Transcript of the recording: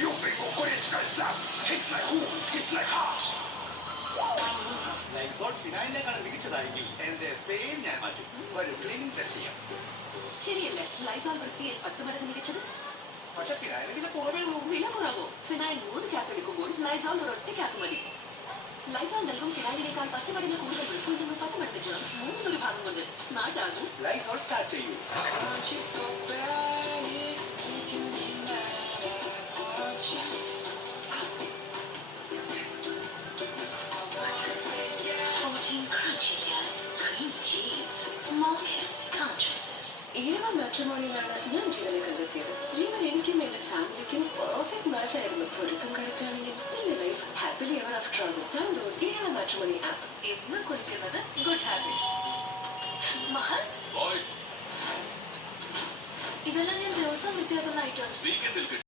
You bring original stuff. Hits like who? Hits like harsh. Lizol ഫിനായിലിനേക്കാൾ മികച്ചതായിരിക്കും എന്റെ പേര് ഞാൻ മാറ്റും. ഒരു ക്ലീനിങ് ടെസ്റ്റ് ചെയ്യാം. ശരിയല്ലേ? ലൈസോൾ വൃത്തിയിൽ 10 മടങ്ങ് മികച്ചത്. പക്ഷെ ഫിനായിലിന് വില കുറവേ ഉള്ളൂ. വില കുറവോ? ഫിനായിൽ 3 ക്യാപ്പ് എടുക്കുമ്പോൾ ലൈസോൾ ഒരൊറ്റ ക്യാപ്പ് മതി. ലൈസോൾ നൽകും ഫിനായിലിനേക്കാൾ 10 മടങ്ങ് കൂടുതൽ വൃത്തിയിൽ 10 മടങ്ങ് ജേംസ് 3 ഭാഗം കൊണ്ട് സ്മാർട്ട് ആകും. ലൈസോൾ സ്റ്റാർട്ട് ചെയ്യൂ. ഏഴാം മാട്രിമോണിയിലാണ് ഞാൻ ജീവനെ കണ്ടെത്തിയത്. ജീവൻ എനിക്കും എന്റെ ഫാമിലിക്കും പെർഫെക്റ്റ് മാച്ച് ആയിരുന്നു. പൊരുത്തം കറക്റ്റ് ആണെങ്കിൽ എന്റെ ലൈഫ് ഹാപ്പിലി എവർ ആഫ്റ്റർ ആണ്. ഡൗൺലോഡ് ഏഴാം മാട്രിമോണി ആപ്പ്. എന്ന് കുളിക്കുന്നത് ഗുഡ് ഹാബിറ്റ്. മഹൽ, ഇതെല്ലാം ഞാൻ ദിവസം വിദ്യാർത്ഥന ഐറ്റംസ്.